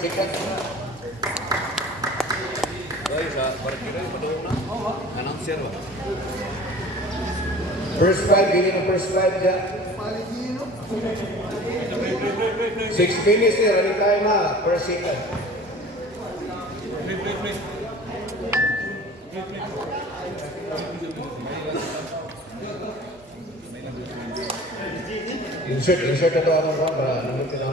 Second. Ay, sa barkira yung padung na. Announcer ba? First five, gini ng first five dyan. 6 minutes na, running time na, per second. Insert ito anong ba? Para namutin na.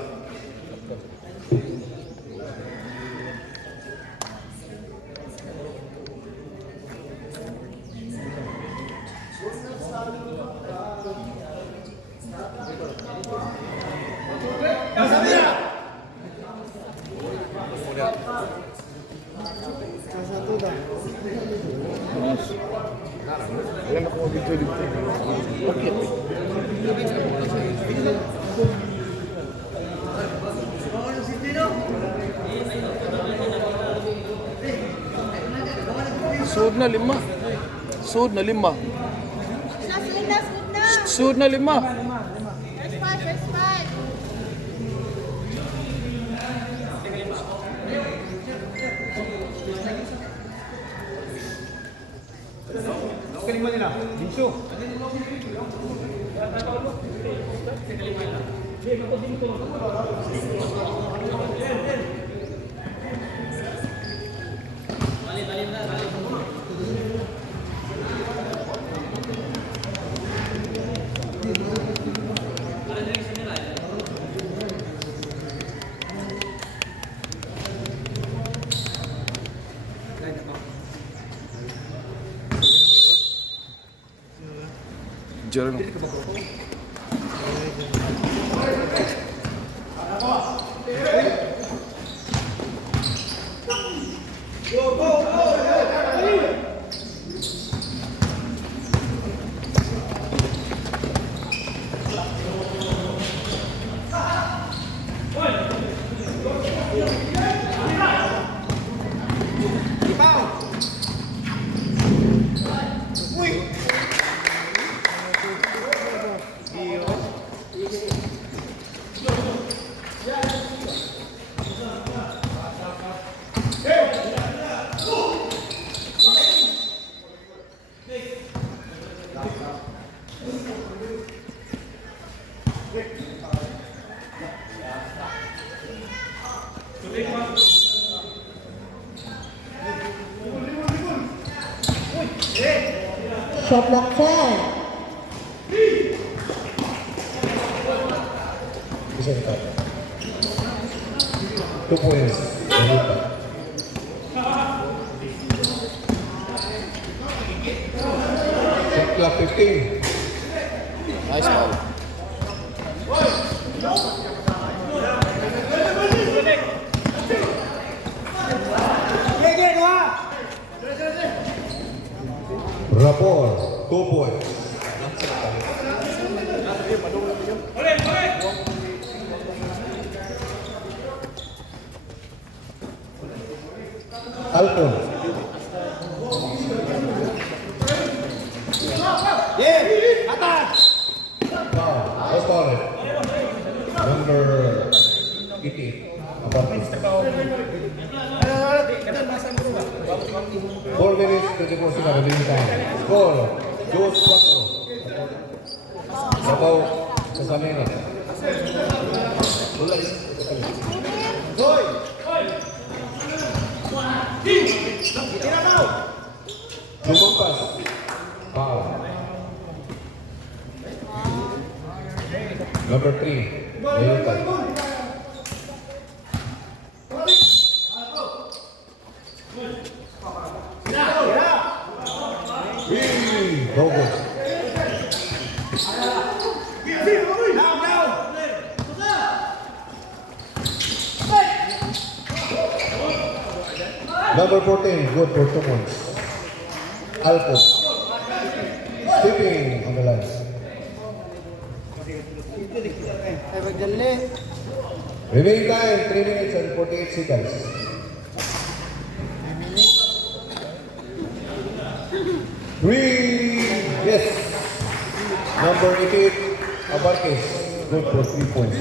Alam ako dito dito. Bakit? Suod na lima. Suod na lima. Suod na lima. First five. Kalima nila. Binso. Diyan. Shot clock 10. Isa ito. 2 points. Shot clock 15. Nice foul. Rapor, 2 points. Alpon. Foul. Number 18. Apartment. 4 minutes to the first time. Score, 2-4. Sabaw sa Sanena. Lumampas. Foul. Number 3. Mayutan. Bogus. Number 14, good for 2 points. Alpon. Skipping on the line. Remaining time, 3 minutes and 48 seconds. Yes. Number 88, Abarques. Good for 3 points.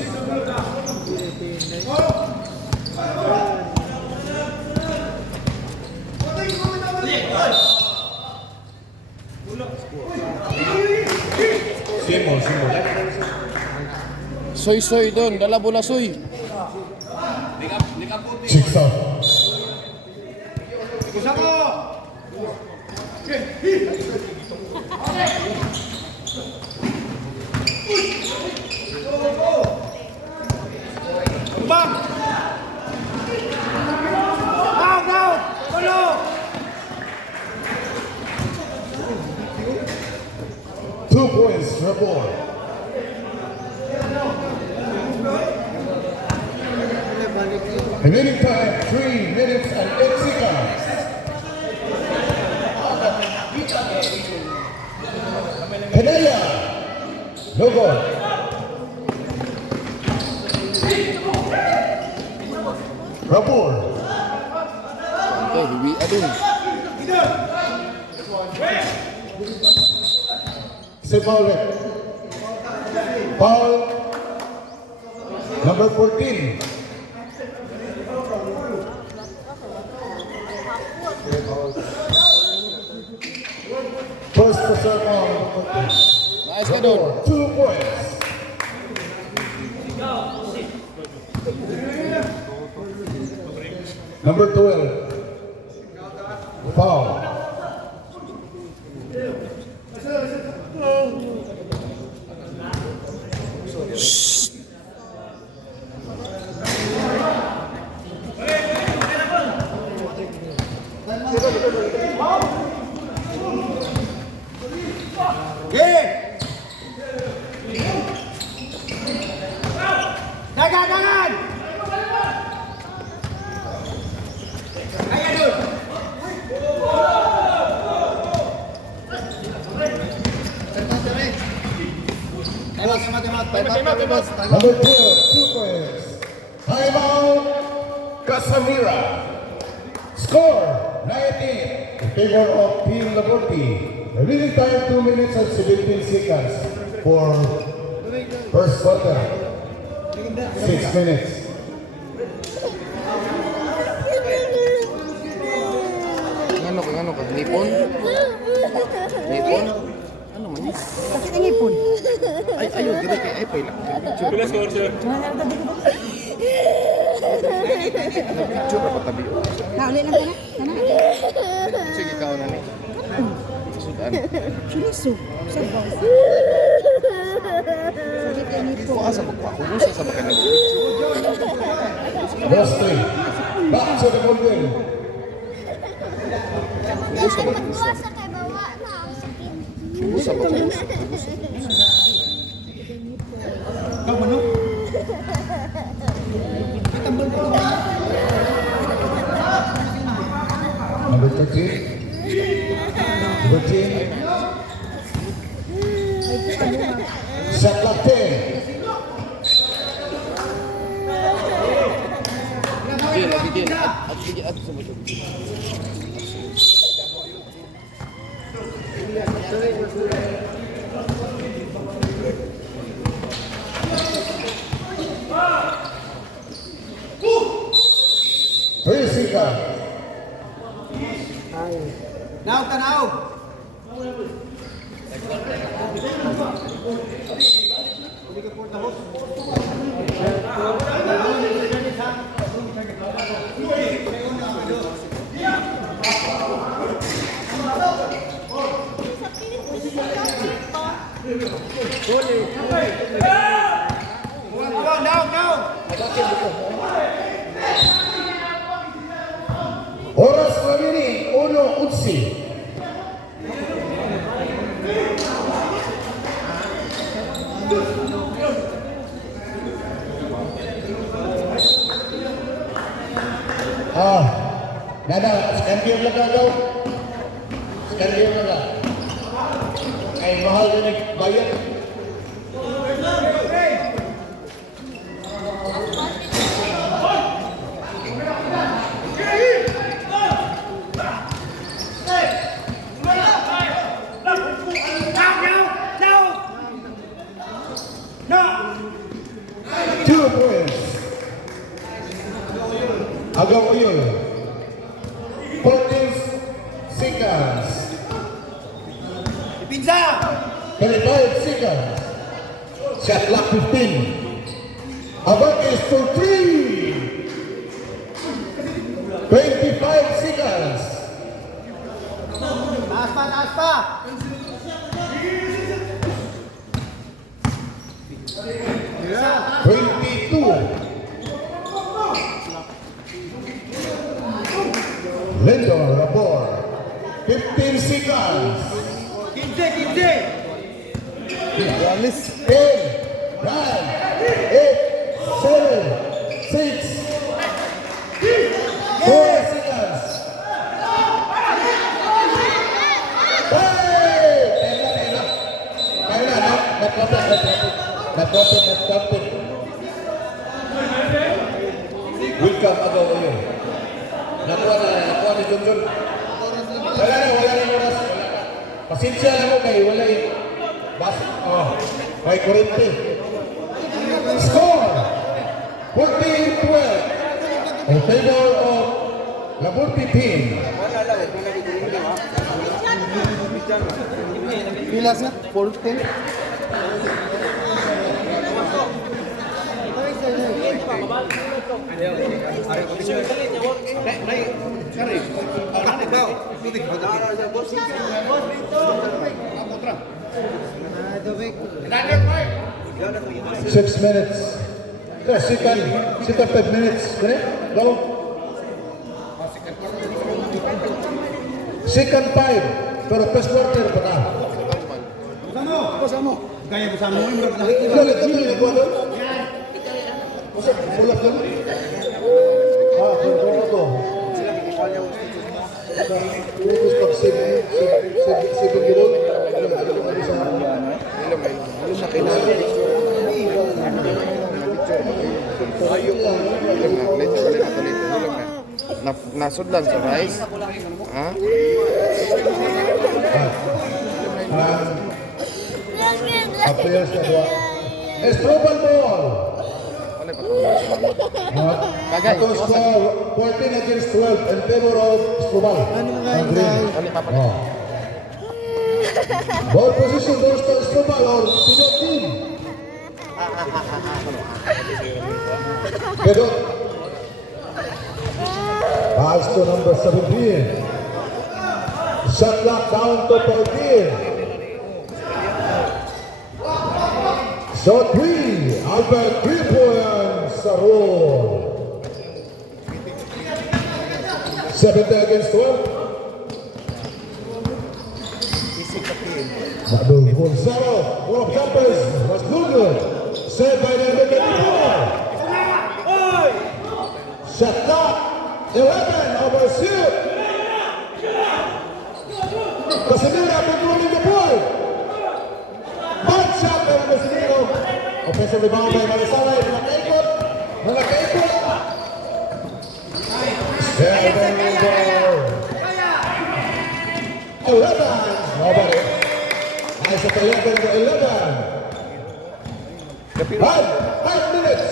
Soy doon. Dala bola soy. Six out. Isa ko! Bang! Down, down! Tulo! 2 points, Rabor. Remaining time, 3 minutes and 8 seconds. Canela, no goal. Rabor, Okay, hiwi adun. say foul rep. Foul number 14. First to serve foul number 14. Nice ka doon. Rabor, 2 points. Number 12. Foul. Okay! Dagan! Ayan doon! Number 12, 2 points. Timeout, Casamira. Score, 19 in favor of Team Laborti. Remaining time, 2 minutes and 17 seconds for first quarter. 6 minutes. Ano ka? Nipon? Nipon? Ano man yun? Sakit ang ipon. Ay, ayun, ganda kay Epay lang. Pila score, sir? Nag-picture ka patabi. Nauli lang ka na. Kana. Sige, ikaw na ni. Sudan. Chiliso. Sabaw. Sakit ang ipon. Kung asa magpakurusa sa baka nag-picture. Boston, back to the golden. Kurusa ba? Kurusa. Kurusa ba? Number 13. 13. Shot clock 10. Gigil. At sige, at sumunod. Three seconds. Now, tanaw! Down! Oras remaining, 1:11. Nada, sekian game lang daw. Sekian game lang. Ay, mahal na nagbayad. Two points. Agaw Uyol. 14 seconds. Pinsa! 35 seconds. Shot clock 15. Abang is for 3. 25 seconds. Taas pa, taas pa. 22. Lindor, Rabor. 15 seconds. 15. 10, 9, 8, 7, 6, 4 seconds. Hey! Kaya na, nag-profit. Welcome agaw kayo. Nakuha ni Junjun. Wala na oras. Pasensya na mo kay wala may kurente. Score! 14-12 in favor of Laburti team. Pila sir? 14? Six minutes. Second 5 minutes. Go. Second 5. Pero first quarter pa na. Sama mo. Gaya mo sa mo, yung nakikita. Galit kami na ko doon. Sulap doon. Pero to. Tapos pag sige gilon. Sa kailangan. Nasudlan sa rice. Ha? Appears na dua. Estrobal ball. Ano ba? Kagay. Ato score 14 against 12 in favor of Estrobal. Ang green. Oh. Ball position goes to Estrobal or Pidot team. Pidot. Pass to number 17. Shot clock down to 14. Shot 3, Albert 3 points, Sarol. 70 against 12. Madul Gonzalo, one of jumpers, was good. Saved by the American. Shot clock, 11, overshoot. Casemiro controlling the point. Bad shot by Casemiro. Offensive rebound by Marisala. Nakaikot. Seven goal. 11. Nobody. Nice at 11 to 11. 5 minutes.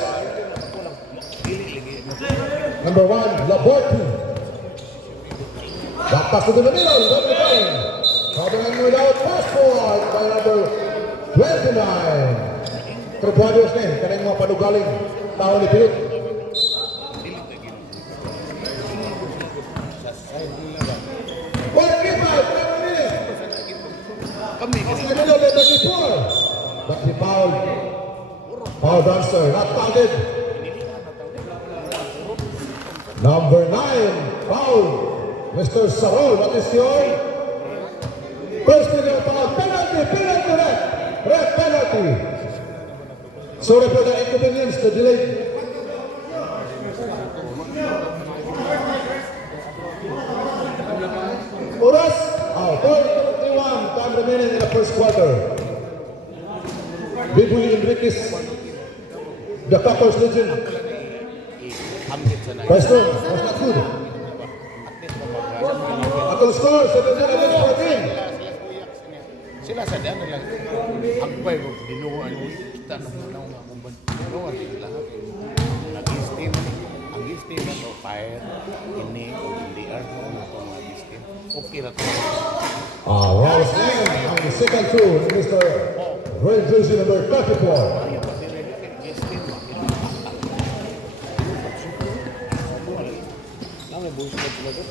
Number 1, Laborti. That pass to the middle. Don't be fine. Coming without passport by number 29. Terbuados nih, karena mga panugaling tao ni Pilip. But he fouled. Foul dancer, not fouled. Number 9, foul. Mr. Sarol, what is your first video foul? Penalty, red penalty. Sorry for the inconvenience, the delay. Oras, 4:31, time remaining in the first quarter. Bibuy Enriquez, the Packers legend. First one, was not good. Atong score, 17 against 14. Sila sa diyan lang. Ang bay ko dinuwa ni kita na muna akong dinuwa sila. Nag-steam, ang steam na to fire ini hindi arno na to mag-steam. Okay ra to. Ross Lane on the second two, Mr. Red jersey number 34.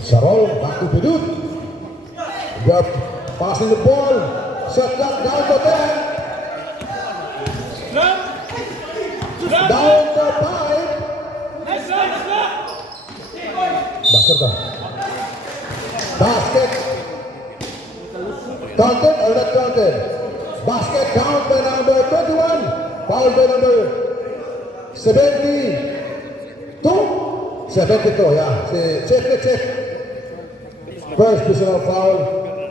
Sarol, back to Pidut. They're passing the ball. Shot clock down to 10. Down to 5. Basket ka. Basket. Counted or not counted? Basket down by number 21. Foul by number 72. 72, yeah. Check. First personal foul.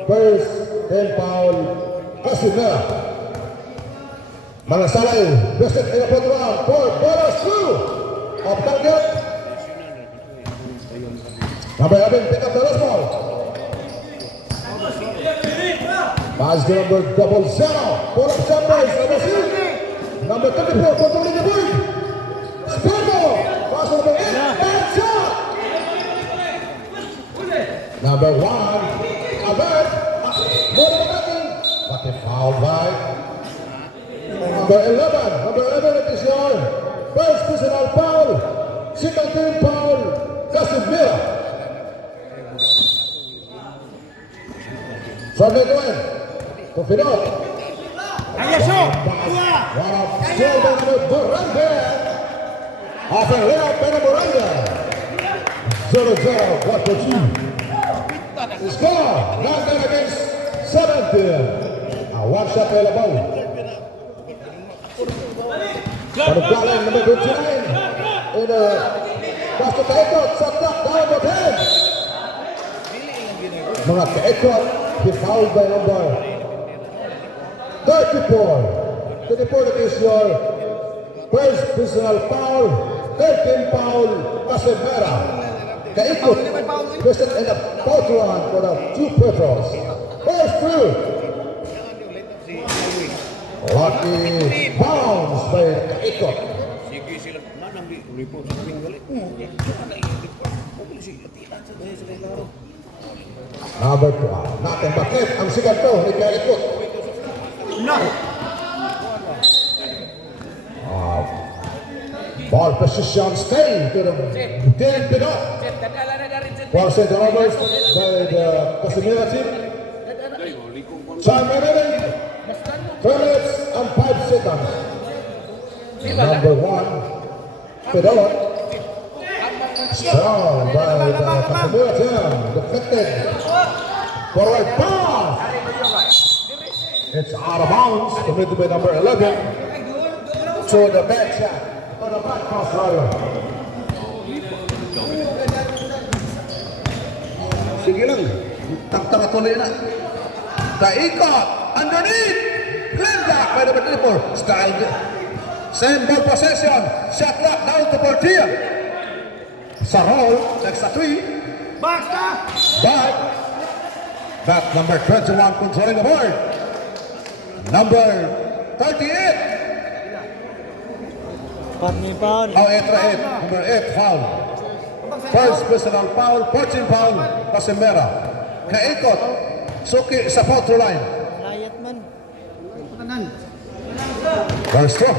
First 10 foul. Casimera. Manasalay. Bested in the fourth round. 4 ballers through. Off target. Number 11, pick up the last ball. Pass to number 00. Pull up jumpers. Number 34, controlling the board. Spurgo. Pass to number 8. Bad shot. Number 1. Abed. More than nothing. But a foul by number 11. Number 11, it is your first personal foul. Second team foul. Casimera. From the win. To Fidot. Ayaso! One of Silva to Boranda. Off and left by Boranda. 0-0. What for two? The score. 19 against 17. One shot by Labaw. For the ball in number 29. In the pass to Kaekot. Shot clock down to 10. Mga Kaekot. He fouled by number 34. 34 that is your first personal foul. 13 foul. Casimera. Kaikot. Present in the fourth round for the two Petros. First through. Lucky bounce by Kaikot. Number 2. Natin bakit ang sigat to ni Kaikot. No! Ball position stay to the Derek Pinot. Ball sent over by the Casimera team. Time remaining 3 minutes and 5 seconds. Number 1, Pedalot. Strong by the Casimera team. Deflected. Forward pass. It's out of bounds. Committed by number 11. To the back shot. To the back cross rider. Sige lang. Tagtang tuloy na. Kaikot. Underneath. Clean back by number 34. Style. Same ball possession. Shot clock down to Portia. Sarol. Next to 3. Basta! Back. Back number 21 controlling the board. Number 38. Oh, extra 8. Number 8 foul. First personal foul, 14 foul, Casimera. Kaikot. Suki sa fourth line. Layat man. First throw.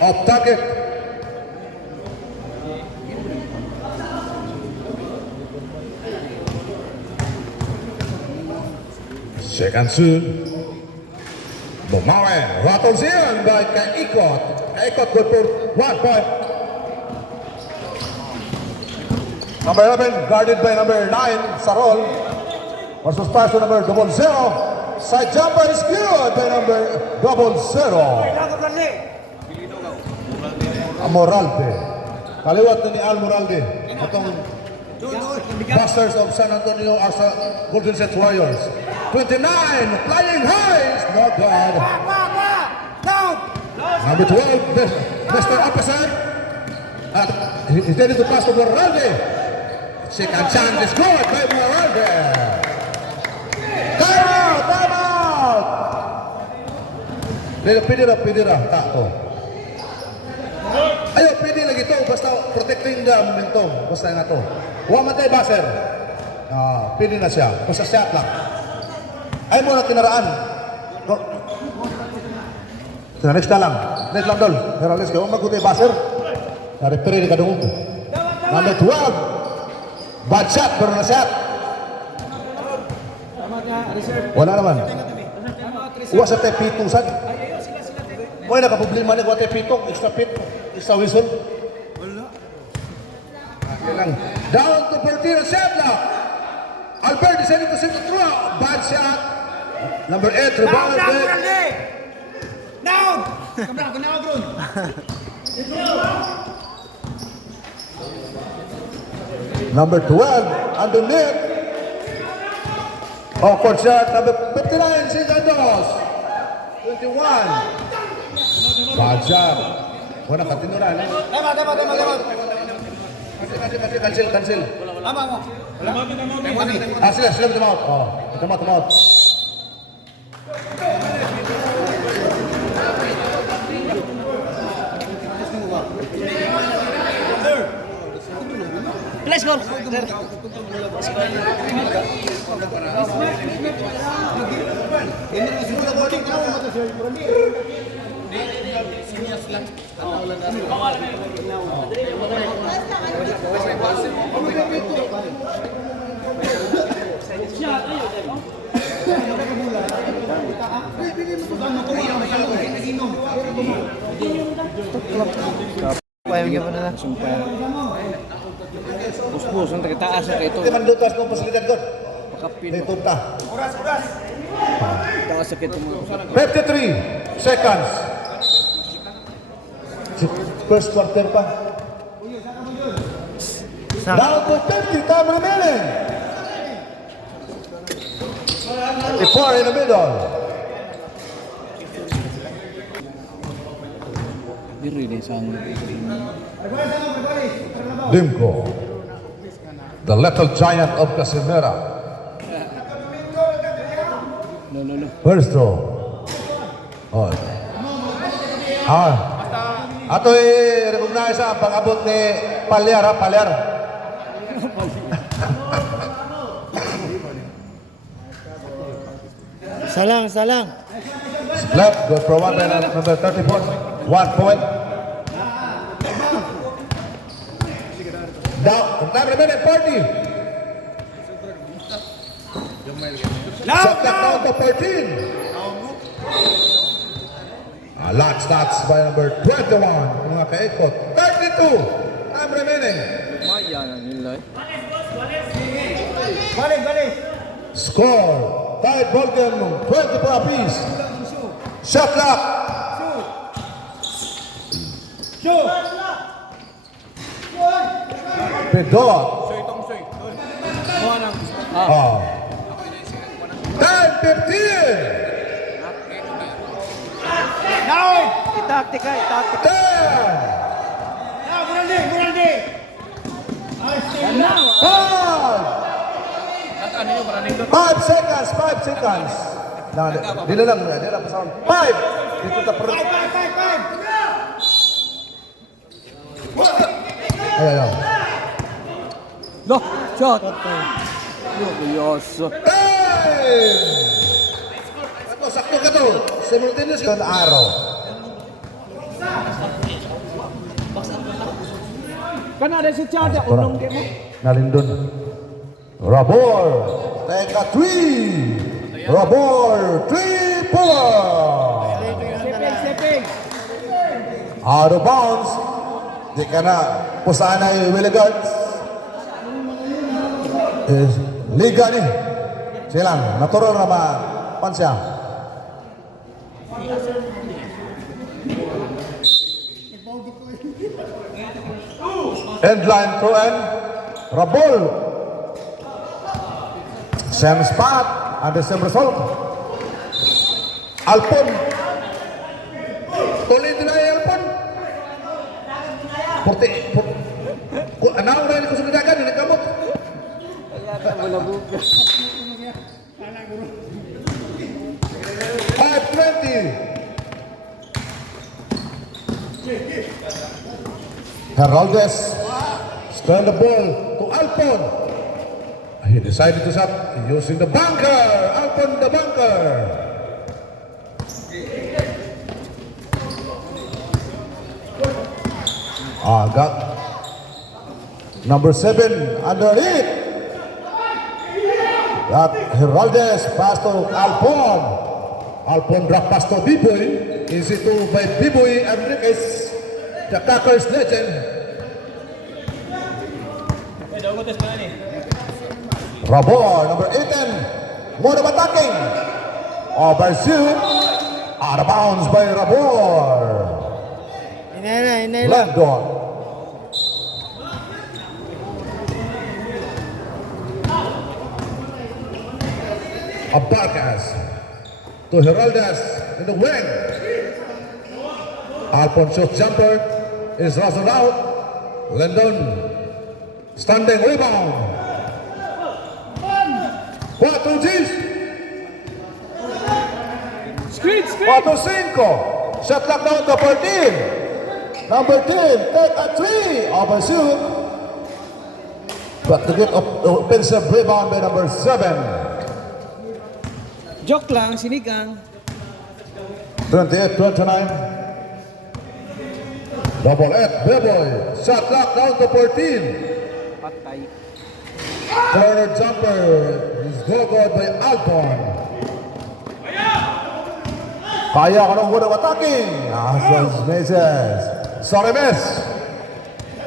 Off target. Second soon. Bumawi. Rattles in by Kaikot. Kaikot good for 1 point. Number 11 guarded by number 9, Sarol. Versus pass to number 00. Side jumper is good by number 00. Amoralde. Kaliwat na ni Almoralde. Itong Busters of San Antonio are sa Golden State Warriors. 29, flying high, not bad. Number 12, Mr. Officer. He's ready to pass to Moralde. Second chance is good by Moralde. Time out! Pidira, tato. Ayaw, pwede lagi ito. Basta protecting the momentum. Basta nga ito. Huwag man tayo baser. Pwede na siya. Basta shot lang. Ayaw mo na tinaraan. Next na lang. Next lang dol. Pero let's go. Huwag mag-utay baser. Nari-pwede ka doon. Number 12. Bad shot, pero na shot. Wala naman. Uwa sa tepito, sad. Wala nakaproblema na kuha tepito. Extra pit, extra whistle. Yan lang. Down to Bertina Sedla. Albert descending to center throw. Bad shot. Number 8, rebound. Down! Kamera, kenapa bro? Number 12, underneath. Awkward shot. Number 59, Cizados. 21. Bad shot. Wala, katinuran. Tama. Cancel. Tama mo. Sila tumawag. Oh, tumawag. Let's go. Paya mo na lang. Sumpah. Bus-bus, ang taas sa ito. Ito man lutas ng pasilidad ko. Makapin. Ito ta. Taas sa ito mo. 53 seconds. First quarter pa. Down to 50, time remaining. 4 in the middle. Diri din sa Dimko, the little giant of Casimera. No. First throw. Oh. Ato i-recognize ang pang-abot ni Palyar, ha? Palyar. Salang. Left, good for one by number 34. 1 point. Down, time remaining 40. Shot clock down to 14. Lot starts by number 21. Mga kaikot. 32. Time remaining. Maya na nila. Balik. Score. Tied ball game. 24 apiece. Shot clock. Shoot. Pedot. Time 15. Down. Itaktika. 10. Now, Muraldi. 5 seconds. 5 seconds. Dila lang. Dila pa sound. 5. Dito ta pro. Five. Ayan. Loh, shot. Yoso. Sakto ka to. Simultaneous ka. Araw. Kana ada si Chada unong di mo. Nalindon. Rabor. Teka 3. Rabor. 3-4. Seping. Out of bounds. Di ka na. Pusaan na yung Willigards. Liga ni. Silang. Natural na ba? Pansya. Endline throw in. Rabol. Same spot and the same result. Alpon. Tuloy din ay Alpon. Anong rin ko sa nidagan, hindi kamot. 5:20. Heraldez stand the ball to Alpon. He decided to shot using the bunker. Alpon the bunker. Agak Number 7 underneath. That Heraldes pass to Alpon. Alpon drop pass to Biboy. Easy to by Biboy Enriquez, the Crackers legend. Rabor, number 18. More of attacking. Overshoot. Out of bounds by Rabor. Landon. Abarcas to Heraldes in the wing. Alfonso jumper is rustled out. Landon standing rebound. 4-2. Screen! 4-5. Shot clock down to 14. Number 10, take a 3. Overshoot. But to get offensive rebound by number 7. Joke lang, sinigang. 28-29. Double F, Beboy. Shot clock down to 14. Patay. Corner jumper is go-good by Alpon. Kaya ka nung unang attacking. Asas misses. Sorry, miss.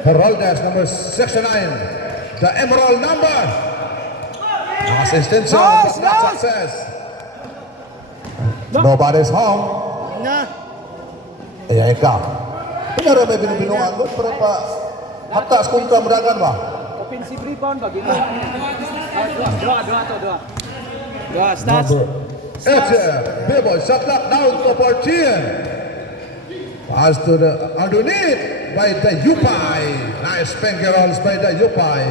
Heraldes, number 69. The emerald number. Assistance, but not success. Nobody's home. Iya, ikaw. Pinara may binubinuan doon, pero pa hatas kung kameragan ba? Offensive rebound ba? Dua. Dua, stats. Beboy, shot clock down to 14. Pass to the underneath by the Yupay. Nice finger rolls by the Yupay.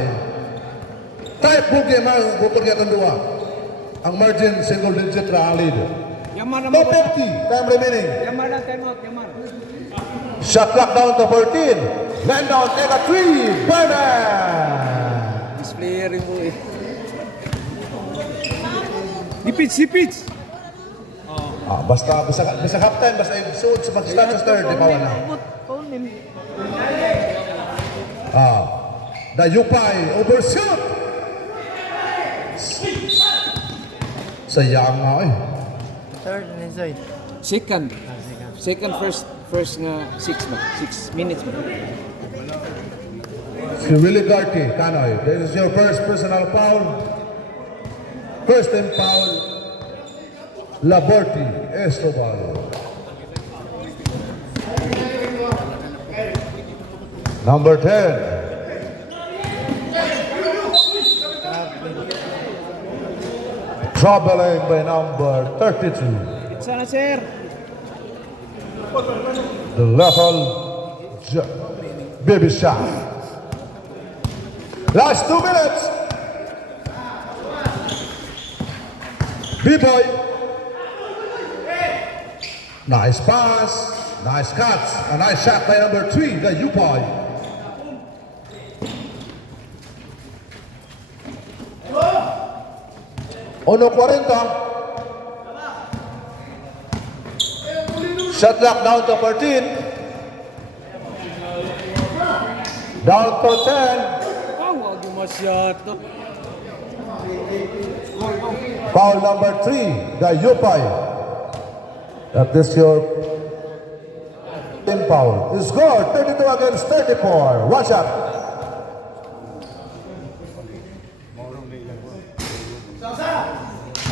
Type boogie man, bukod kita dua. Ang margin single digit ra ang lead. Yaman No naman. penalty, time remaining. Yaman na, time out, yaman. Shot clock down to 14. Land down, take a 3. Bernard. This player rin mo eh. Sipit! Basta half time, basta suot sa mag-start sa third, di ba wala? The Yupay overshoot. Sayang nga eh. Second, first nga 6 ba? 6 minutes ba? Si Willie Garty, Kanoy, this is your first personal foul. First team foul, Laborti Escobar. Number 10. Troubling by number 32. Sana sir. The level baby shot. Last 2 minutes. B-boy. Nice pass. Nice cuts. A nice shot by number 3, the U-boy. Ono 40. Shot clock down to 14. Down to 10. Wag yung masyado. Foul number 3, the Yupay. That is your team foul. The score 32 against 34. One shot.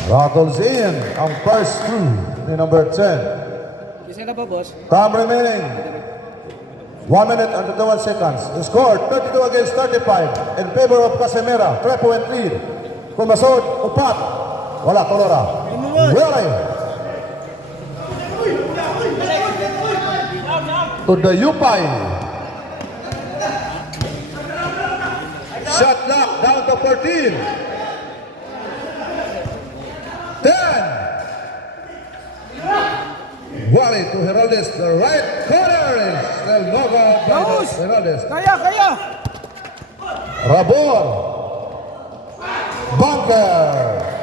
Rattles in ang first through ni number 10. Isa na ba, boss? Time remaining. 1 minute and 21 seconds. The score 32 against 35 in favor of Casemira. 3-point lead. Kumasod, upat. Wala, kolora. Willie. To the Yupay. Shot clock down to 14. 10. Wally to Heraldes, the right corner is still no go by Heraldes. Kaya! Rabor. Bunker.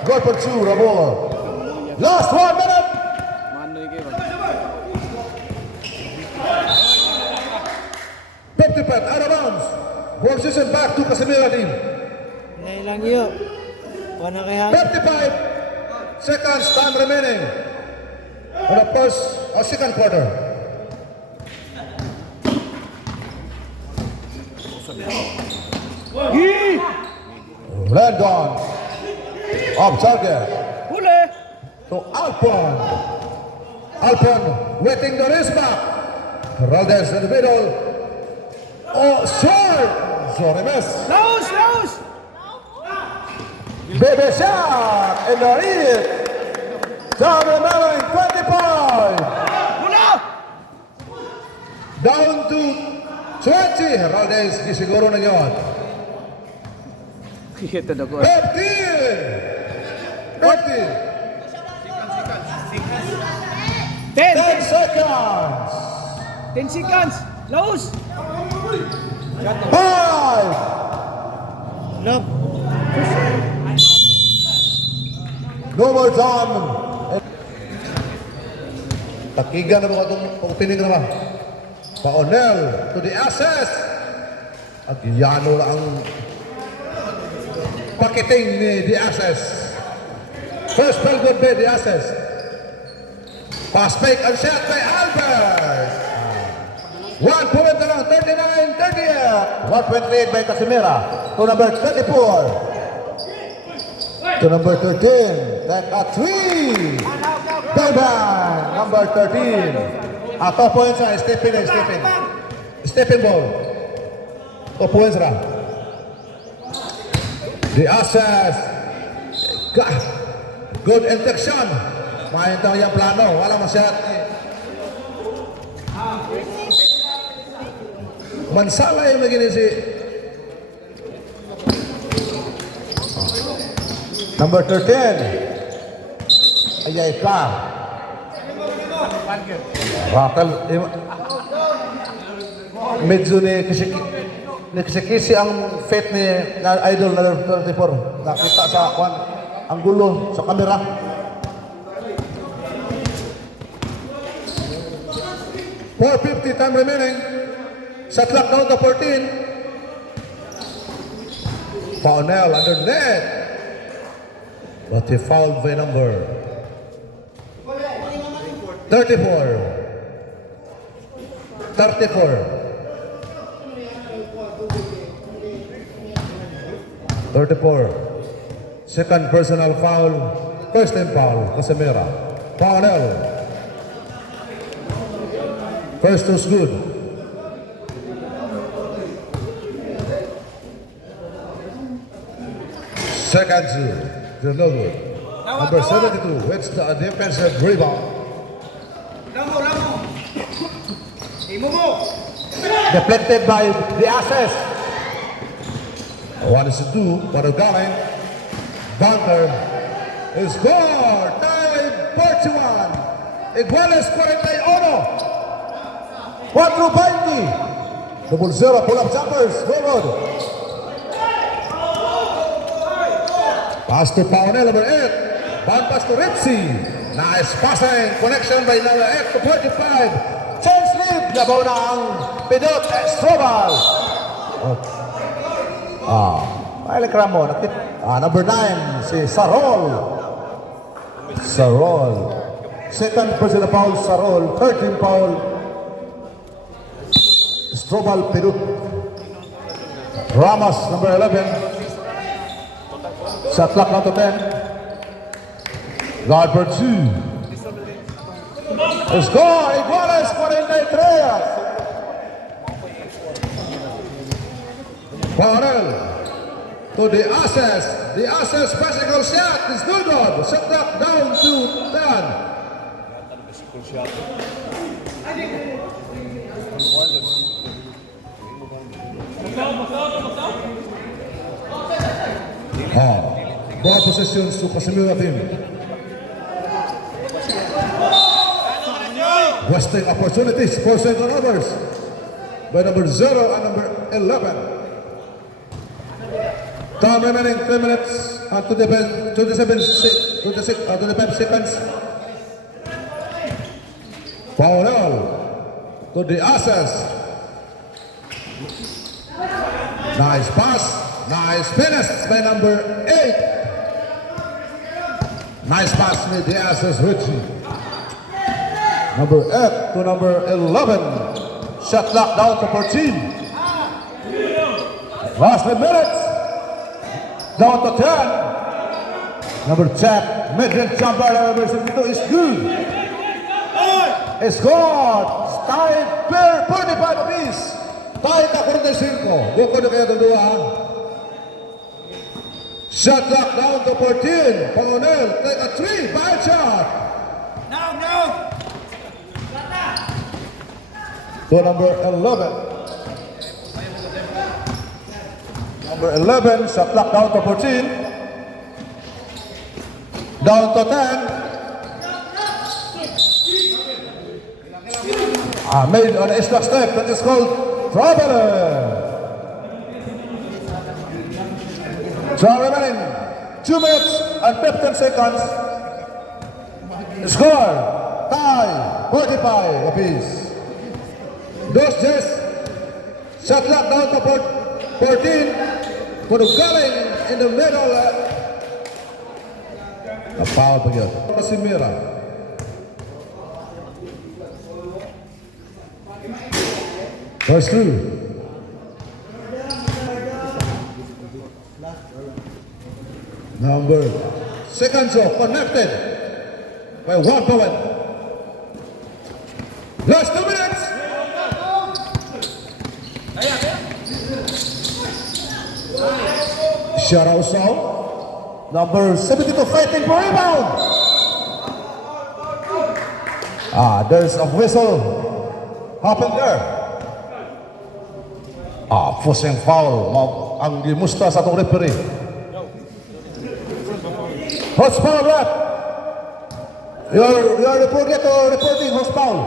Goal for 2, Rabor. Last 1 minute. Manoy kayo ba? 50 out of bounds. Position back to Casimiro team. Ngayon lang yun. Kuha na kaya. 55 seconds time remaining for the first or second quarter. Landon off target Huli! to Alpon. Alpon waiting the wrist back. Raldez in the middle. Oh, short. Sorry, miss. Laos! Baby shot in the lead. Time remaining 25. Hula! Down to 20. Raldez, di siguro na yun. Kita na ko. 15. 15. 10! 10 seconds. 10 seconds! Laos! 5. Look! No more time. Takigan na ba itong pagpinig na ba? Paonel to the assess. At yano lang ang pakiting ni the assess. First ball good by the assess. Pass fake and shot by Albert. 1 point na lang, 39-38. 1.8 by Casimira to number 34. To number 13, then a 3. Bang bang, number 13. 2 points na, stepping ball. 2 points na. The assess. Good intention. Mahintang yung plano, wala masyat. Mansala yung naging si number 13. Ayay ka. Rattle. Medyo ni Kisikisi ang fate ni Idol na 34. Nakita sa kwan, ang gulo sa kamera. .450 time remaining. Shot clock down to 14. Paonel under net. But he fouled by number 34. 34. Second personal foul. First time foul. Casimira. Paonel. First was good. Second two. There's no good. Number 72. It's the defensive rebound. Deflected by the assess. What is to do? What a going. Bunker is scored. Time 41. Iguales 41. 4-20. Double zero. Pull up jumpers. Go road. Pass to Paonel, number 8. Bound pass to Ripsy. Nice passing. Connection by number 8 to 45. Chance lead. Labaw na ang Pidot Estrobal. Ay, reklamo. Number 9, si Sarol. Second personal foul, Sarol. 13 foul. Estrobal, Pidot. Ramos, number 11. Shot clock now to 10. Guard for 2. Score! Iguales 43. Paonel to the assess. The assess physical shot is no good. Shot clock down to 10. Ball possessions to Casimiro team. Wasting opportunities for second overs by number 0 and number 11. Time remaining 10 minutes and 27 seconds. Paonel to the assess. Nice pass. Nice finish by number 8. Nice pass with Diaz Richie. Number 8 to number 11. Shot clock down to 14. Last 10 minutes. Down to 10. Number 10, mid-range jumper number 72 is good. It's good. Tied pair, 45 apiece. Tied na 45. Bukod na kayo itong dua. Shot clock down to 14. Paunel, take a 3, bad shot. To number 11. Number 11, shot clock down to 14. Down to 10. Made on a extra step that is called traveler. So remaining 2 minutes and 15 seconds. Score tie 45 apiece. Those just shot clock down to 14. Galing in the middle. A foul pa yun. Casimira. First through. Number second show connected by 1 point. Last 2 minutes. Sharao Sao. Number 72 fighting for rebound. There's a whistle happened there. Forcing foul. Ang gimusta sa itong referee. Host foul ref. You're reporting host foul.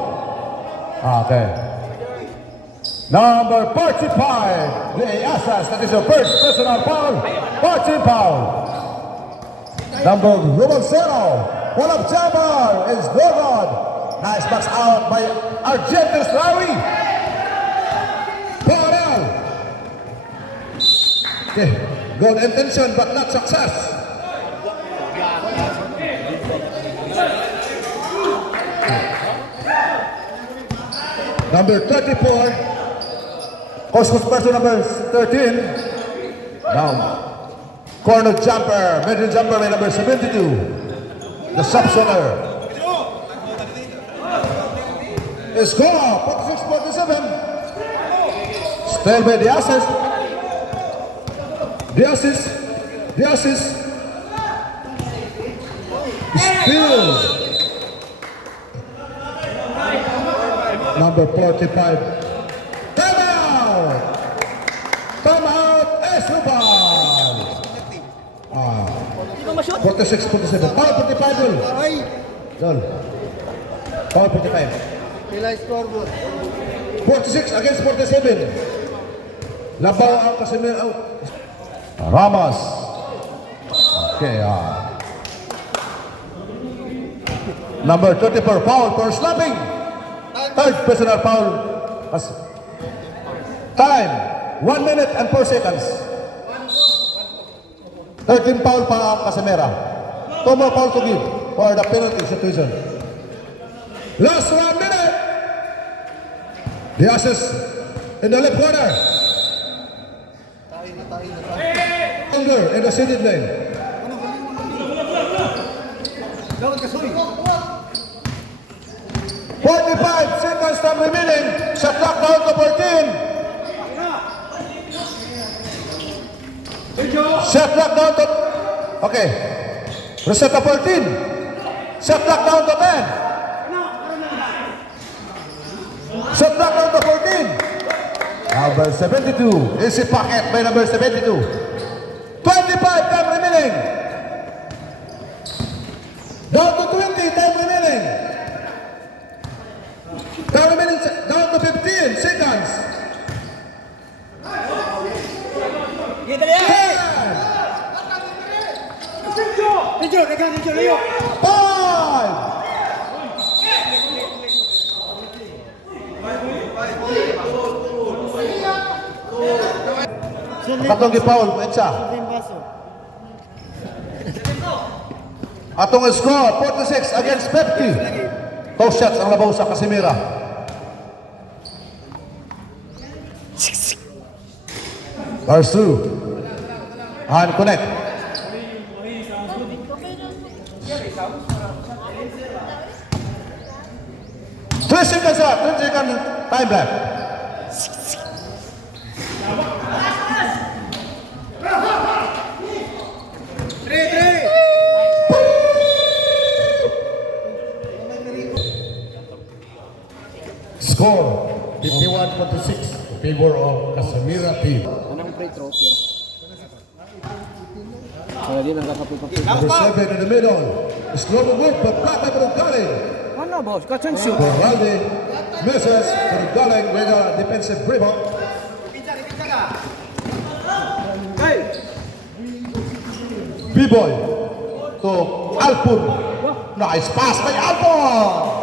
Okay. Number 45. The Asas. That is your first personal foul. 14 foul. Number Romancero, one of Jamar is Gorgon. Nice box out by Argentus Rawi. Paul. Okay, good intention but not success. Number 34, Cosmos person number 13. Down. Corner jumper, middle jumper by number 72. The sub-shooter. Score, 46-47. Still by the assist. The assist. Still. Number 45. Time out, Escobar. 46-47. Foul 45 dul. Dul. Foul 45. Pilay scoreboard. 46 against 47. Labaw ang Casimir out. Ramos. Okay. Number 34 foul for slapping. Third personal foul. Time 1 minute and 4 seconds. 13 foul pa ang Casimera. 2 more foul to give for the penalty situation. Last 1 minute. The assist in the left corner. Longer in the seated lane. 45 seconds time remaining. Shot clock down to 14. Shot clock down to... Okay. Reset to 14. Shot clock down to 10. Shot clock down to 14. Number 72. Easy pocket by number 72. 25 time remaining. Down to 20 time remaining. Time remaining down to 15 seconds. Five. Katong gipaul, Etsa. Atong score, 46 against 50. 2 shots ang labaw sa Casimira. Barsu. And connect. Three seconds up. 3 second time left. Score 51-46 in favor of Casimira team. Anong free throw, pero. Kaya din ang kakapit-kapit. Number 7 in the middle. Slow move, but Plata Galing. Ano, boss? Catch and shoot. Borralde misses. Galing with a defensive rebound. B-boy to Alpun. Nice pass by Alpun.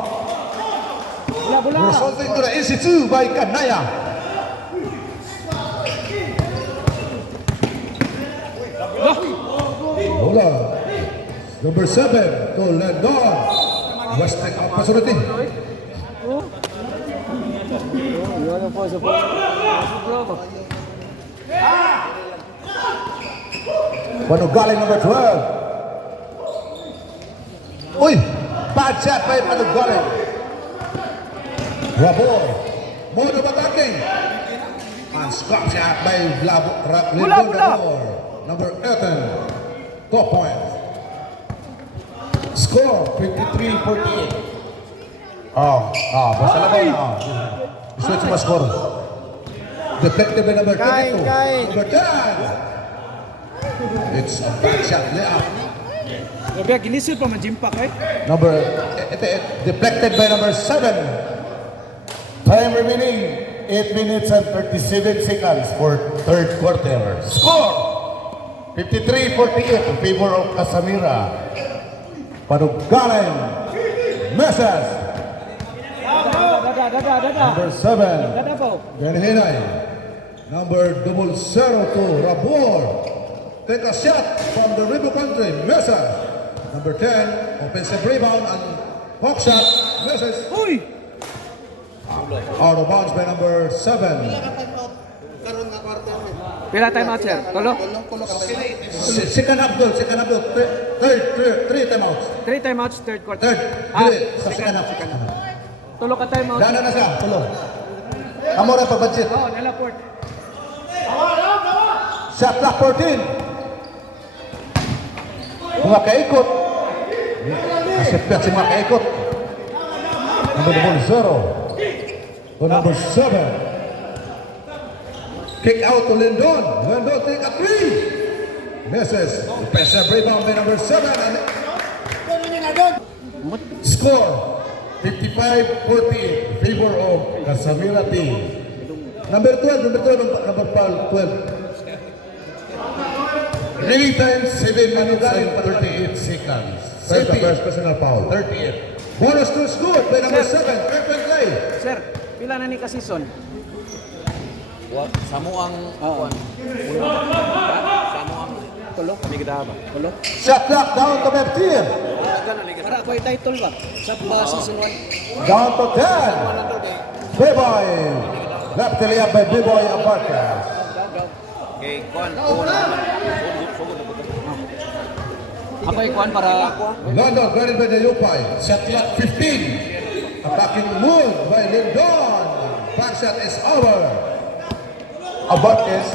Bola. Resulting to the easy 2 by Kanaya. Bola. Number 7 to Landon. Western opportunity. Yun ang po sa po. Panugaling number 12. Uy! Bad shot by Panugaling. Raboy. Mono attacking. And scrap shot by Lindon Rabor. Number 18. 2 points. Score 53-48. Basta laban na. Switch mo score. Defective by number 22. Number 10. It's a back shot layup. Kaya ginisod pa man Jimpak eh. Number deflected by number 7. Time remaining 8 minutes and 37 seconds for third quarter. Score 53-48 in favor of Casimira. Panugaling misses. Dada. Number 7. Dada po. Benhinay. Number 00 to Rabor. Take a shot from the River Country. Misses. Number 10. Offensive rebound and hook shot. Misses. Uy! Out of bounds by number 7. Pila time out, sir? Tolo? Second Abdul. Three timeouts. 3 timeouts, third quarter. Third. Sa second half. Tulo ka timeout. Dana na siya. Tulo. Amo rin pag-budget. Oo, nalaport. Shot clock 14. Mga kaikot. Asipet si mga kaikot. Number 0. To number 7. Kick out to Lindon. Lindon take a 3. Misses. Defensive rebound by number 7. And score 55-48 in favor of Casimira team. Number 12, number 12. Remaining time 7 minutes and 38 seconds. First personal foul. 38. Bonus to score by number 7. Perfect play. Sir, pila na ni ka season? Samo ang kuan. Samo ang Tulo? Kami kita ba? Tulo? Shot clock down to 15. Para ko title ba? Sa season 1. Down to 10. B-Boy. Left layup by B-Boy Apartas. kay kuan una. Sugod na buto. Ako ikuan para London guarded by the Yupay. Shot clock 15. Attacking move by Lindon. Back shot is over. Abartes.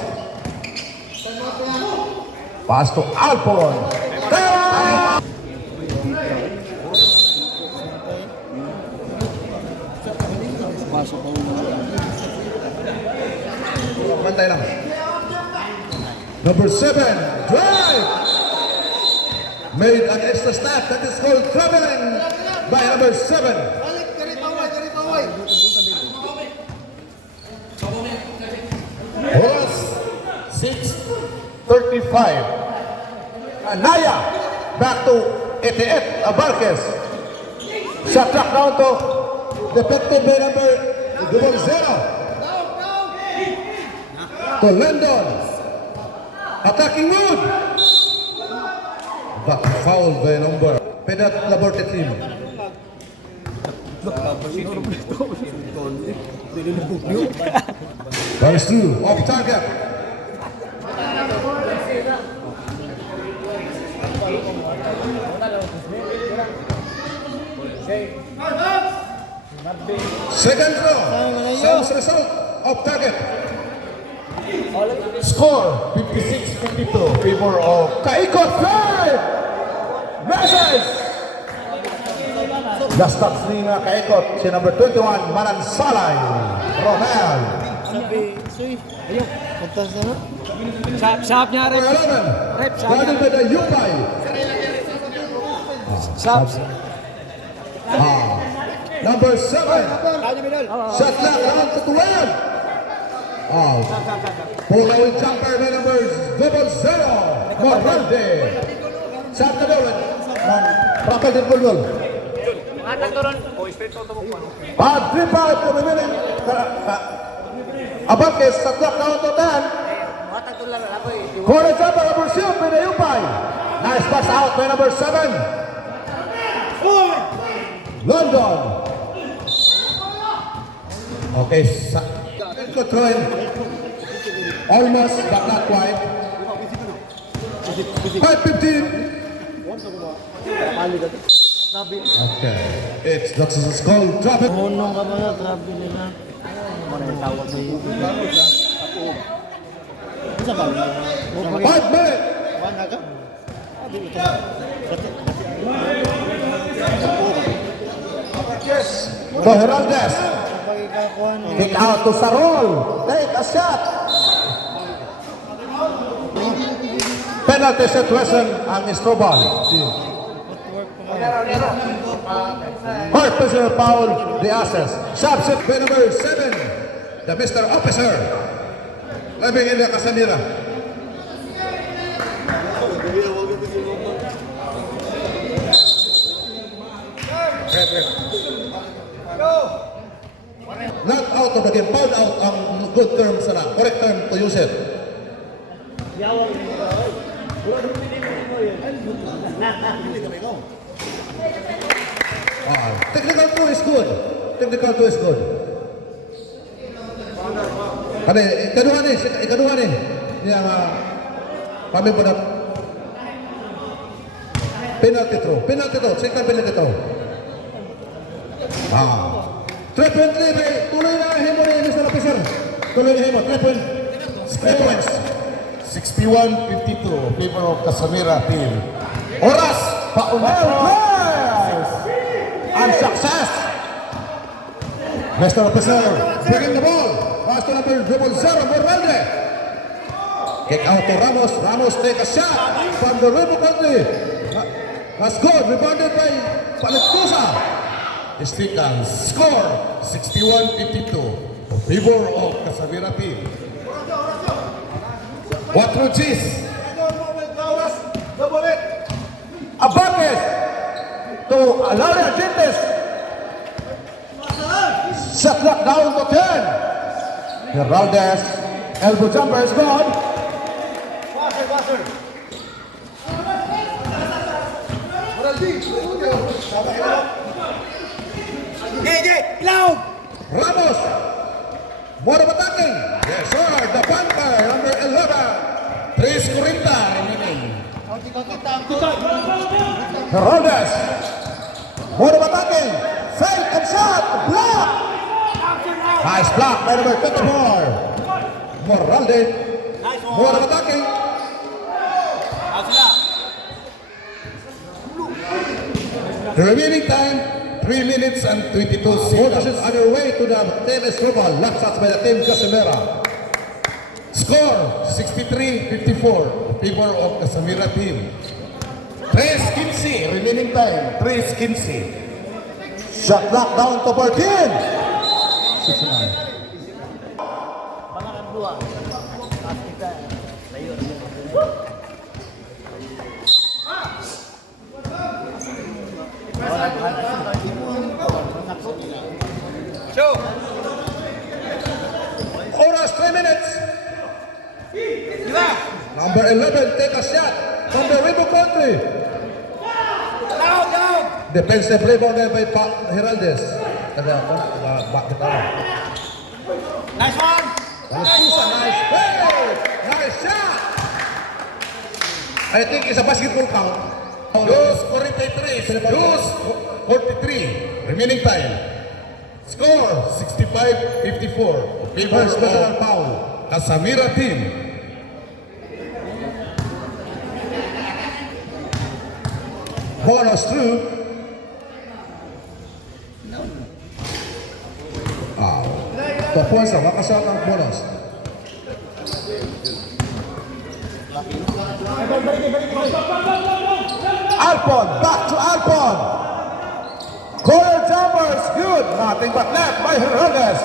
Pass to Alpon. pasok ko. Bantay lang. Number 7, drive. Made an extra step. That is called traveling by number 7. Oras 6:35. Anaya back to 88. Abarquez. Shot clock down to defected by number 0. To London. Attacking Wood. But fouled by number. Penat Laborte team. Goes through. Off target. Second throw. Same result. Off target. Score 56-52. Favor of Kaikot Drive. Measures. Just touch ni Kaikot. Si number 21 Manansalay. Romel. Sab niya, Number rep. 11. Rep, sab Guarded niya. by the Yupay. Sab. Number 7. Shot clock down to 12. Pull away jumper by number 00. Morralde. Shot ka daw. Proper din po doon. Drip out to the minute. Abakis sa clock down to 10. Corner jumper number 7 by the Yupay. Nice pass out by number 7. London. Okay, throwing almost but not quite. 5:15. Okay, that's a skull drop it. 5 minutes. To Heraldez. Kick out to Sarol. Take a shot. Penalty situation ang Estrobal. Hard personal foul, the Aces. Shot set by number 7. The Mr. Officer. Labing in the Casanira. Not out of the game, fouled out ang good term sana, correct term to use it. Technical two is good. Technical two is good. Ano, ikaduha ni. Niya kami po na penalty throw. Penalty throw, second penalty throw. Tuloy na himo ni Mr. Officer. Tuloy na himo, 3 points. 61-52, favor of Casamira team. Oras, paunaw, nice! And success! Mr. Officer, bringing the ball. Pass to number 00, Morralde. Kick out to Ramos. Ramos take a shot from the Rebo country. That's good, rebounded by Palentusa. Stickans score 61-52 in favor of Casamira team. 4 Gs. Abakis to Alaria Gentes. Shot clock down to 10. Heraldez, elbow jumper is gone. Ramos, more of attacking. Yes, sir. The bunker, number 11. 3:40 remaining. Heraldez, more of attacking. Fake and shot. Block. Nice block by number 54. Morralde, more of attacking. The remaining time, 3 minutes and 22 seconds. On your way to the team Estrobal, last shots by the team Casamira. Score 63-54 in favor of Casamira team. 3:15 remaining time. 3:15. Shot clock down to 14. 6-9. Oras 3 minutes. Number Number 11, take a shot from the River Country. Defensive rebound there by Heraldez. Back it up. Nice one! Nice play! Nice shot! I think it's a basketball count. Use 43. Use 43. Remaining time. Score 65-54. First personal foul. Casamira team. Bonus through. The points na makasama ang bonus. Alpon, back to Alpon. Corner jumpers, good. Nothing but left by Hernandez.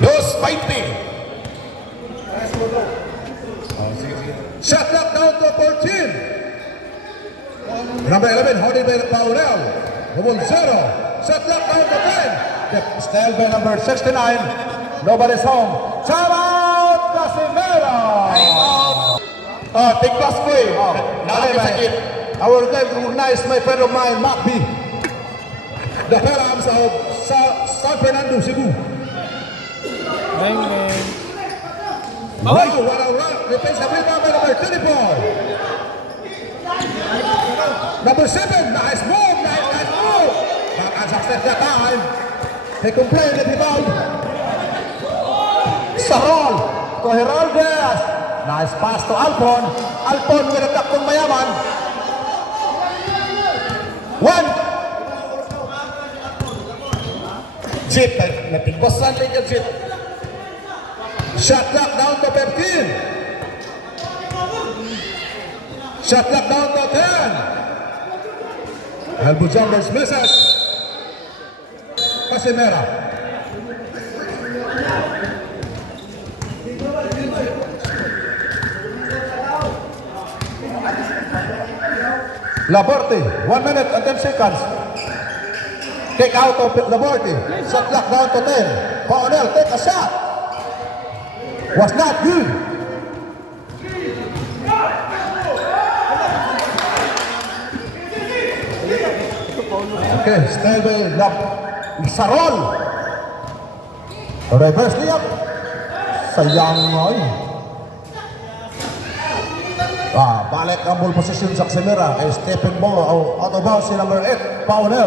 Los 20. Shot clock down to 14. Number 11, holding by Paulel. Double 0. Shot clock down to 10. Style by number 69. Nobody's home. Time out, Casimiro. Take class ko eh. Nakakasakit. Our guy recognized my friend of mine, Mac B. The Perams of San Fernando, Cebu. Wow, what a run. Defensive rebound by number 34. Number 7, nice move, nice move. Back and success that time. They complain that rebound. Sarol to Heraldez. Nice pass to Alpon. Alpon with a taktong mayaman. 1. Jit, natigbasan lang yung Jit. Shot clock down to 15. Shot clock down to 10. Elbow jumpers misses. Casimera. Laborde, 1 minute and 10 seconds. Take out of Laborde. Shot clock down to 10. Paonel, take a shot. Was not good. Okay, stay by Sarol. Reverse layup. Sayang ay. Balik ang ball position sa Casimira. Stepping ball out of bounds si number 8, Paonel.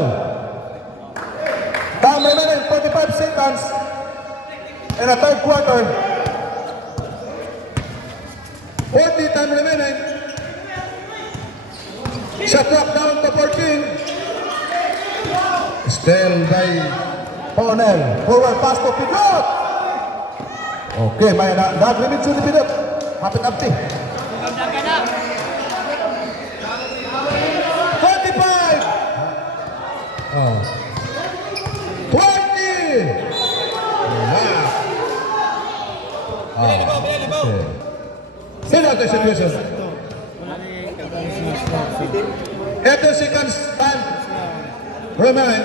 Time remaining 45 seconds in the third quarter. 40 time remaining. Shot clock down to 14. Still by Paonel. Forward pass to Pidot. Okay, may nag-limit to the Pidot. Hapit-hapti. 25. 20. Penalty situation. 18 seconds time remain.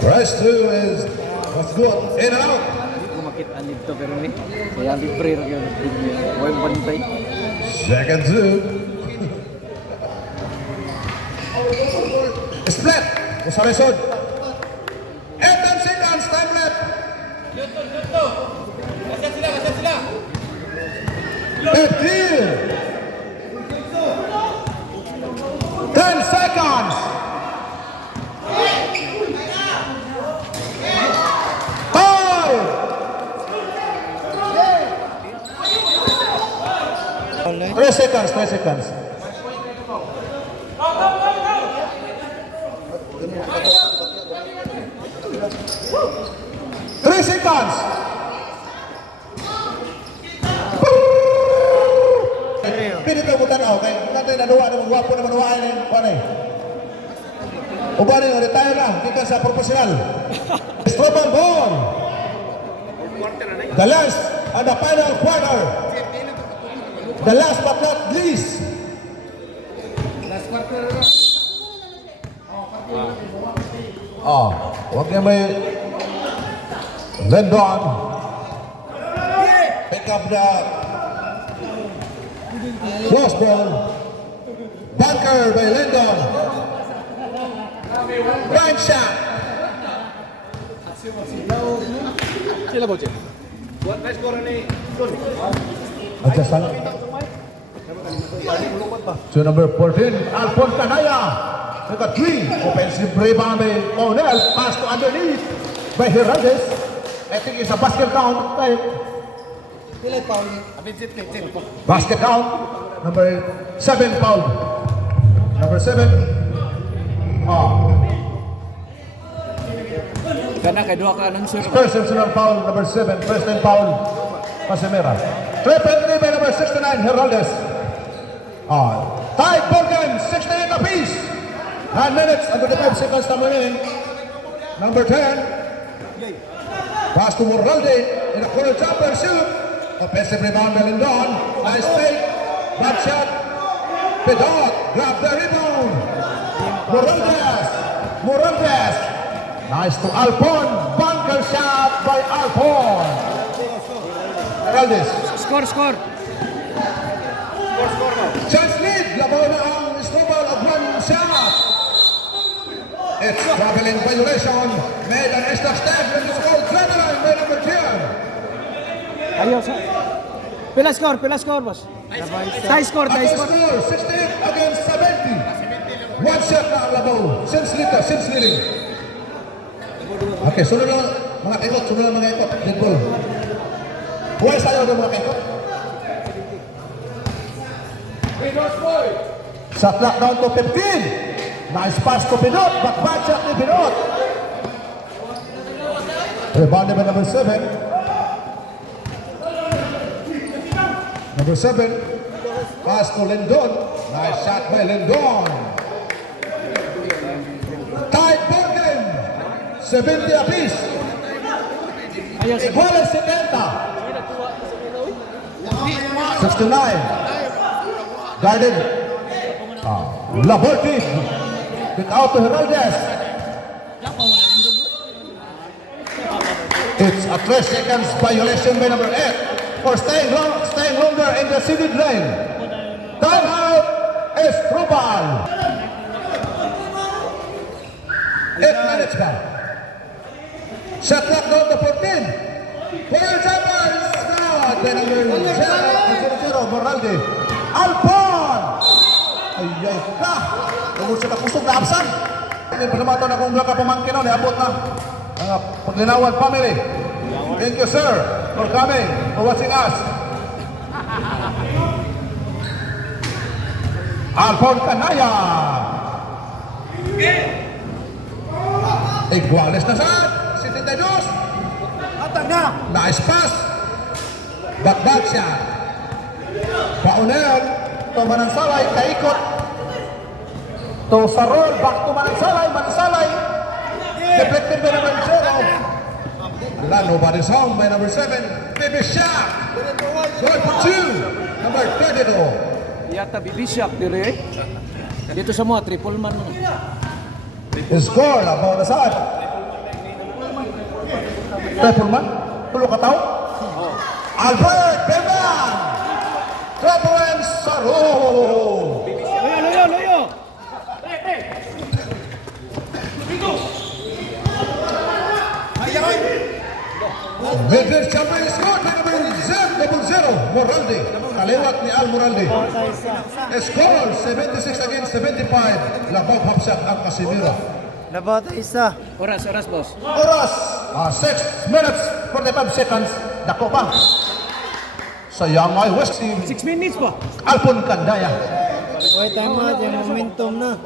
Rush through is what's good. In and out. Hindi ko makita nito pero ni. Kaya libre ra gyud video. Way bantay. Second two. Split. Usa resod. 18 seconds time left. 15. 10 seconds. 5. 3 seconds, 3 seconds. Three seconds. Pinito mo tanaw kay katay naduwa na magwapo na manuwain ni kuanay. Uban ni retire na kita sa profesional. Stroban ball. The last and the final quarter. The last but not least. Wag niya may Lendon. Pick up the cross ball. Bunker by Lendon. Blind shot. Sila po, Che. Adjustan. So number 14, Alphonse Canaya. Number 3, offensive rebound by Paunel. Pass to underneath by Heraldez. I think it's a basket count. Basket count. Number 7 foul. Number 7. Kana kay duha ka announcer. First personal foul, number 7. First time foul, Casimira. Triple by number 69, Heraldez. Tied ball game, 68 apiece. 9 minutes, under the 5 seconds na remaining. Number 10. Pass to Moralde in a corner jumper shoot. Offensive rebound by Lindon. Nice fake. Bad shot. Pedot grab the rebound. Moraldes. Nice to Alpon. Bunker shot by Alpon. Heraldez. Score. Chance lead. Labaw na ang snowball of 1 shot. It's traveling violation. Made an extra step. And it's called Traveling by number 10. Ayaw sa. Pila score, boss. Tie score. Ako score, 68 against 70. 1 shot na ang labaw. Since leading. Okay, sunod lang mga ikot. Dead ball. Buhay sa'yo ng mga ikot. Shot clock down to 15. Nice pass to Pinot. Back shot ni Pinot. Rebound by number 7. Number 7. Pass to Lindon. Nice shot by Lindon. Tied ball game. 70 apiece. Igual as 70. 69. Guarded. Laborti. Without to Heraldez. It's a 3 seconds violation by number 8 for staying longer in the seeded lane. Time out is Trubal. 8 minutes back. Shot clock down to 14. Four jumpers. Now by number 0, Moralde. Alpon! Ayay ka! Tungkol sa kapusog na absan. Panamatan na kung ka pamangkin na, niabot na. Ang Paglinawan family. Thank you, sir, for coming, for watching us. Alphon Canaya. Iguales na saan. 72. Nice pass. Back shot. Paunel. To Manansalay. Kaikot. To Sarol. Back to Manansalay. Deflected by number 0. Nobody's home by number 7. Baby shot. Good for 2. Number 32. Yata bibisyak dire. Dito sa mga triple man. Score labaw na saan? Triple man? Tulo ka tao? Albert Beban! Triple Saro! Loyo. Midfield champion scored by number 0, Moralde. Kaliwat ni Al Moralde. Score 76 against 75. Labaw hapsak ang Casimiro. Labata isa. Oras, boss. Oras 6 minutes 45 seconds. Dako pa. Sa Yangay West Team, 6 minutes pa. Alpon Candaya. Wait, tama. Yung momentum na.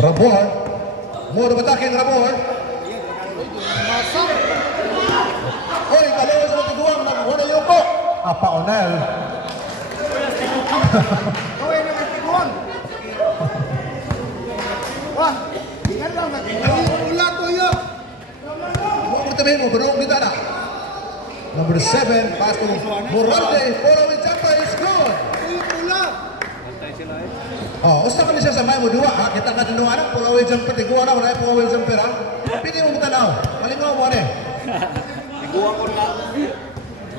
Rabor. Muro batakin Rabor. Oy, kaliwa sa tiguang ng wala yuko. Paunel. Number 7, pass to Moralde. Following jumper is good. Oh, usta ka niya sa may mo duwa, ha? Kita ka din duwa na, pula will jumper, tiguwa na, wala yung will jumper, ha? Pili mo kita na, malingaw mo, ano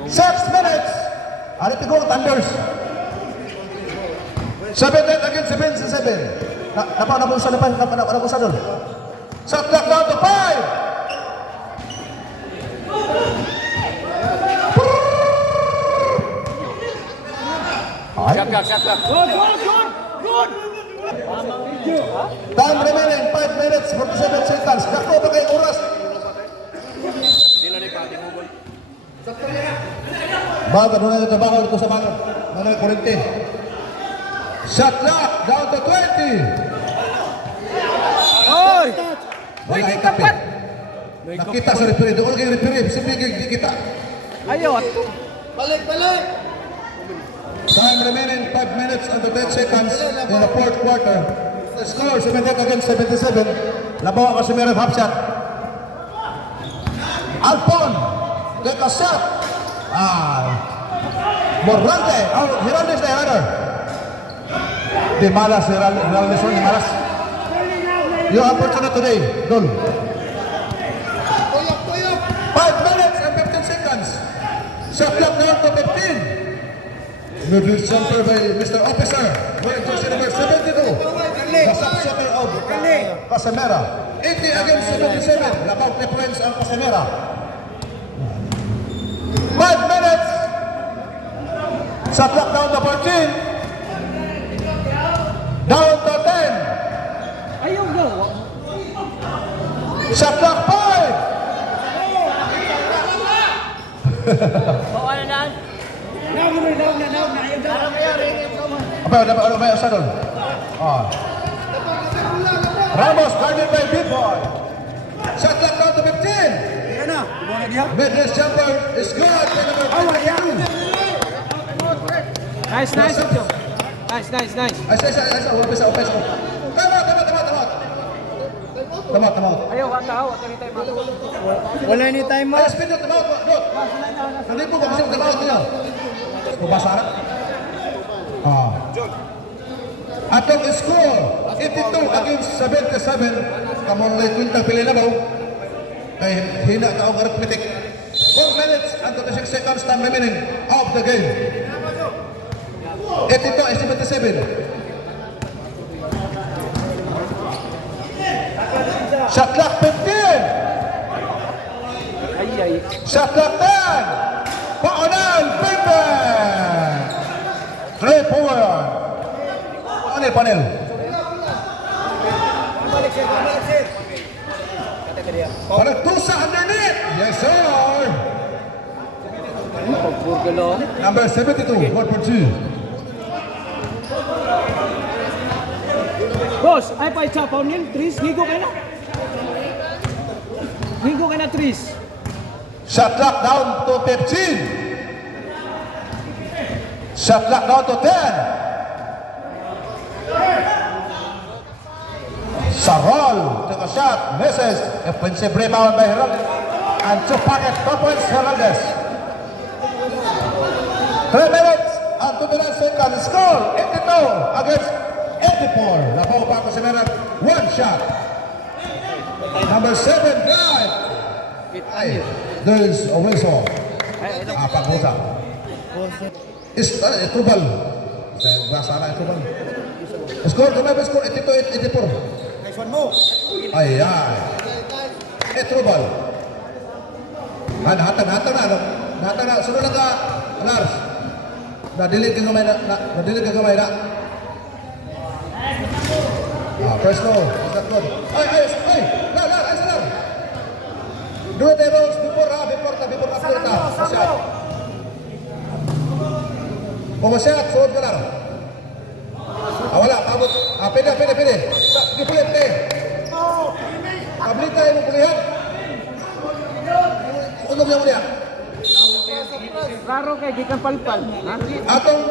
6 minutes! Ano tiguwa Thunders? 7 again, 7-7. Napausa na pa, napausa doon. Shot clock down to 5! Shot clock. Time remaining 5 minutes 47 seconds. Dako ba kay oras? Bago na ito trabaho dito sa mga mga kurente. Shot clock down to 20. Oy! Wala ay kapit. Nakita sa referee. Doon kay referee. Simple kay kita. Ayaw at Time remaining 5 minutes and 10 seconds in the fourth quarter. The score 78 against 77. Labaw ka si Merev half shot. Alpon, take a shot. Morante, Hiraldes na runner. Di malas, Hiraldes di malas. Your opportunity today, Dol. 5 minutes and 15 seconds. Shot clock down to 15. Middle jumper by Mr. Officer. Wearing jersey number 72. The subshooter of Casemera. 80 against 77. Labaw preference ang Casemera. 5 minutes. Shot clock down to 14. Down to 10. ayaw go. Shot clock 5. Apa may usa doon? Ramos guarded by Big Boy. Shot clock down to 15. Mid-range jumper is good by number 22. Nice, Ocho. Nice. Ay, sa office. Tama. Ayaw, ataw. Atay tayo. Wala ni time Ay, spin doon, tama. Hindi po, kasi tama niya. Bubasara. Atong score, 82 against 77. Kamon lay kwinta pili na ba? Kay hina ka ang arithmetic. 4 minutes and 26 seconds time remaining of the game. 82 and 77. Shot clock 15. Ay. Shot clock 10. Paonal Pepe. 3-4. Panel. Panagtusa underneath. Yes, sir. Pagburgalo. Number 72, 4-2. Boss, ay pa itsapaw nil. Tris, higo ka na. Tris. Shot clock down to 15. Shot clock down to 10. Sarol, take a shot, misses. Offensive rebound by Heraldez. And 2 pocket, 2 points, Heraldez. 3 minutes and 29 seconds. Score, 82 against 84. Labaw pa ako si Merat. 1 shot. Number 7, drive. Ay, there's a whistle. Pag-usa. Itubal. Basa na itubal. Score, kumabay score, 82-84. Nice one mo. Ay. Itubal. Hatan na. Sunod na ka, Lars. Nadilig ka gamay na. First row. Is that good? Ay. Lar. Do the rolls before after ka. Masyad. Masyad, suot ka lang. Wala, pabot. Pwede. Sige, pwede. Pablita yung pulihan. Unog niya muli. Raro kay gikan palpal. Ha? Atong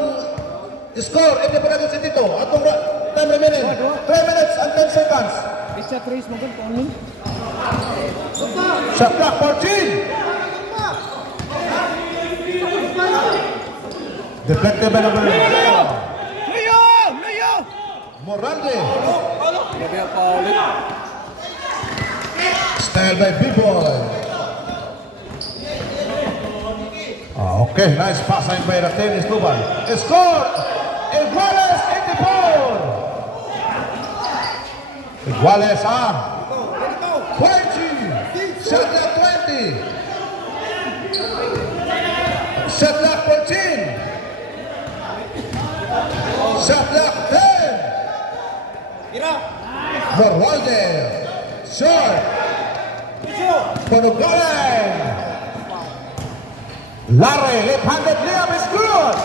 score, ito pa natin si Tito. Atong time remaining. 3 minutes and 10 seconds. Isa Tris mo gan paano? Shot clock 14. Deflected by number 9. Morante. Grabe ang foul ulit. Style by B-Boy. Okay, nice passing by the tennis Tubal. Score! Iguales 84. Iguales 20. Shot clock 20. Shot clock 14. Shot clock 10. Morwalde. Short. Ponogalen. Larry, left-handed layup is good.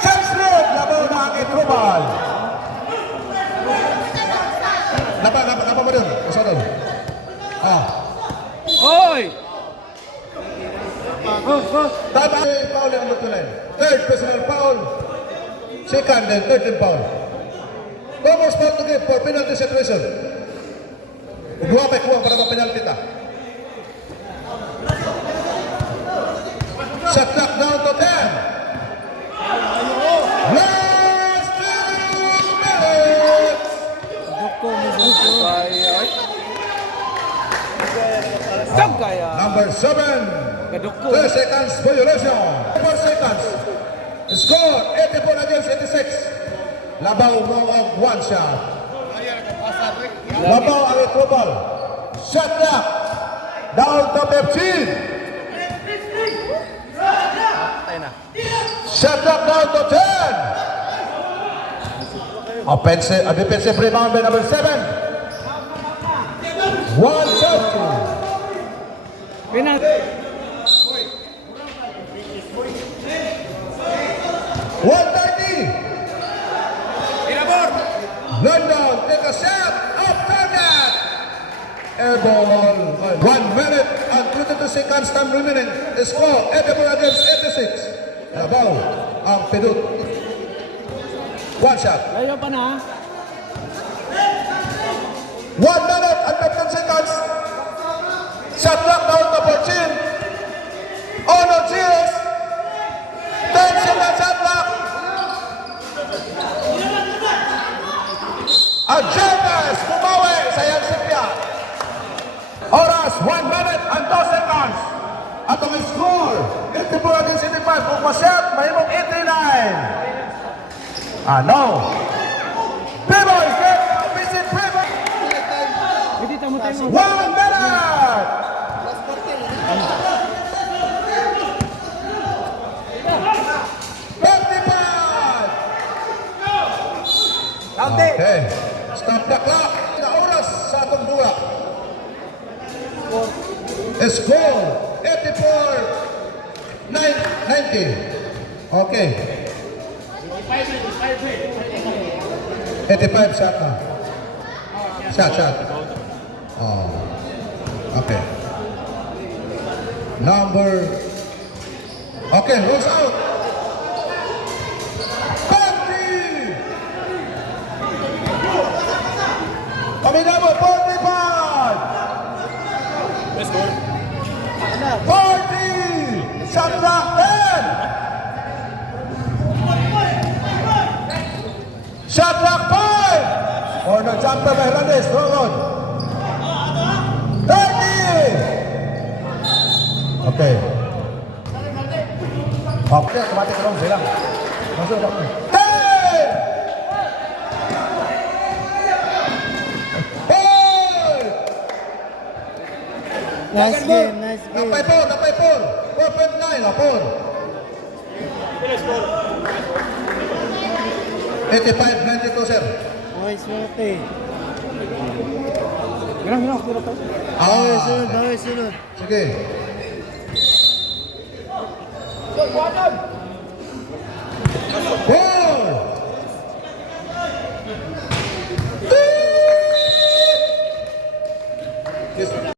Sensred, laban na ang Itrubal. Napa mo dun? Masa dun? Hoy! Tama, foul yang betulan. Third personal foul. Second and third and foul. Almost foul to give for penalty situation. Dua pa kuwang para ma-penalty ta. Shot clock down to 10. Last 2 minutes. Doko mo sa kaya. Saan kaya? Number 7. Kadoko. 2 seconds violation. 4 seconds. Score 84 against 86. Labaw mo ang 1 shot. Labaw ang Itrubal. Shot clock down to 15. Shot clock down to 10. Defensive rebound by number 7. 1-2. Penalty. 130. London take a shot off target. Air ball. 1 minute and 22 seconds time remaining. The score 84 against 86. Labaw ang Pedut. 1 shot. Layo pa na. 1 minute and 15 seconds. Shot clock down to 14. Ono Giles. 10 seconds shot clock. Agendas bumawi sa Yansipia. Oras 1 minute and 2 seconds. At ang score 84 against 85. Kung masyat, mahimong 89. Ano? P-Boy, visit P-Boy. Hindi tamo tayo. 1 minute! Okay. Stop the clock. Na oras sa atong dua. Score 84-90. Okay. 85 shot na. Shot. Oh. Okay. Number. Okay, rules out. Kami na mo, 45! 40! Shot clock 10! Shot clock 5! Or nag-jumper by Hernandez, throw on. 30! Okay. Okay, automatic ka lang bilang. Masuk ako. 10! Nice game. Napay 4. 4.9 na 4. 85-92, sir. Ay, swerte. Girang. Sunod. Sige.